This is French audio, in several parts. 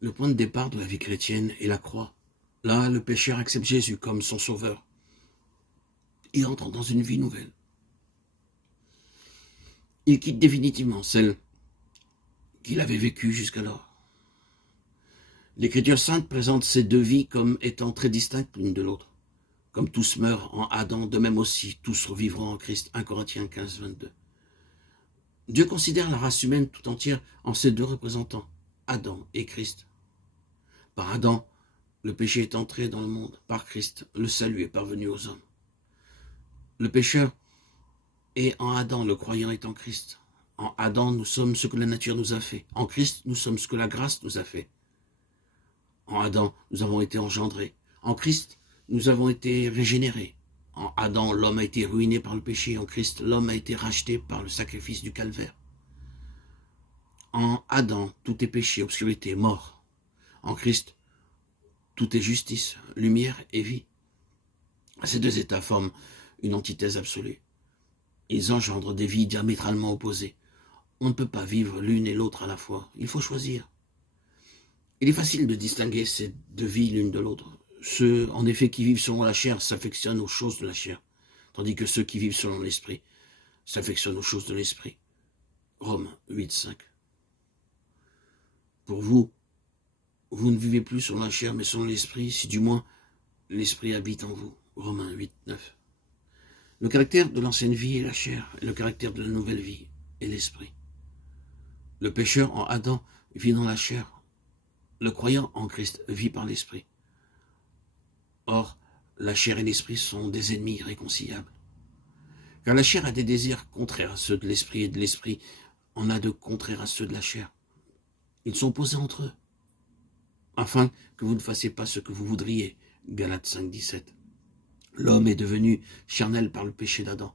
Le point de départ de la vie chrétienne est la croix. Là, le pécheur accepte Jésus comme son sauveur. Il entre dans une vie nouvelle. Il quitte définitivement celle qu'il avait vécue jusqu'alors. L'Écriture sainte présente ces deux vies comme étant très distinctes l'une de l'autre. Comme tous meurent en Adam, de même aussi tous revivront en Christ. 1 Corinthiens 15, 22. Dieu considère la race humaine tout entière en ses deux représentants, Adam et Christ. Par Adam, le péché est entré dans le monde. Par Christ, le salut est parvenu aux hommes. Le pécheur est en Adam, le croyant est en Christ. En Adam, nous sommes ce que la nature nous a fait. En Christ, nous sommes ce que la grâce nous a fait. En Adam, nous avons été engendrés. En Christ, nous avons été régénérés. En Adam, l'homme a été ruiné par le péché. En Christ, l'homme a été racheté par le sacrifice du calvaire. En Adam, tout est péché, obscurité, mort. En Christ, tout est justice, lumière et vie. Ces deux états forment une antithèse absolue. Ils engendrent des vies diamétralement opposées. On ne peut pas vivre l'une et l'autre à la fois. Il faut choisir. Il est facile de distinguer ces deux vies l'une de l'autre. Ceux, en effet, qui vivent selon la chair s'affectionnent aux choses de la chair, tandis que ceux qui vivent selon l'esprit s'affectionnent aux choses de l'esprit. Romains 8, 5. Pour vous, vous ne vivez plus selon la chair, mais selon l'esprit, si du moins l'esprit habite en vous. Romains 8, 9. Le caractère de l'ancienne vie est la chair, et le caractère de la nouvelle vie est l'esprit. Le pécheur en Adam vit dans la chair. Le croyant en Christ vit par l'esprit. Or, la chair et l'esprit sont des ennemis irréconciliables. Car la chair a des désirs contraires à ceux de l'esprit, et de l'esprit en a de contraires à ceux de la chair. Ils sont opposés entre eux, afin que vous ne fassiez pas ce que vous voudriez. Galates 5, 17. L'homme est devenu charnel par le péché d'Adam.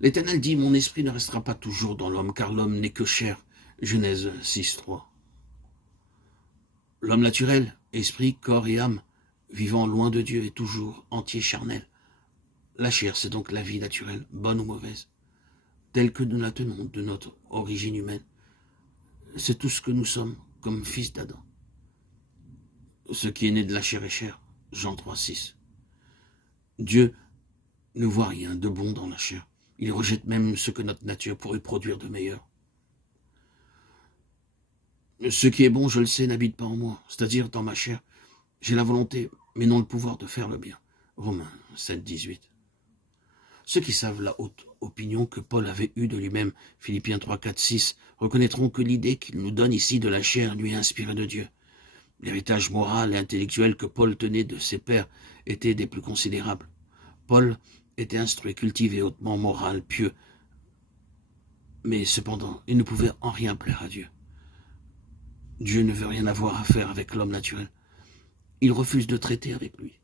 L'Éternel dit, mon esprit ne restera pas toujours dans l'homme, car l'homme n'est que chair. Genèse 6, 3. L'homme naturel, esprit, corps et âme, vivant loin de Dieu, est toujours entier charnel. La chair, c'est donc la vie naturelle, bonne ou mauvaise, telle que nous la tenons de notre origine humaine. C'est tout ce que nous sommes comme fils d'Adam. Ce qui est né de la chair est chair. Jean 3, 6. Dieu ne voit rien de bon dans la chair. Il rejette même ce que notre nature pourrait produire de meilleur. Ce qui est bon, je le sais, n'habite pas en moi, c'est-à-dire dans ma chair. J'ai la volonté, mais non le pouvoir de faire le bien. Romains 7, 18. Ceux qui savent la haute opinion que Paul avait eue de lui-même, Philippiens 3, 4, 6, reconnaîtront que l'idée qu'il nous donne ici de la chair lui est inspirée de Dieu. L'héritage moral et intellectuel que Paul tenait de ses pères était des plus considérables. Paul était instruit, cultivé, hautement moral, pieux, mais cependant, il ne pouvait en rien plaire à Dieu. Dieu ne veut rien avoir à faire avec l'homme naturel. Il refuse de traiter avec lui.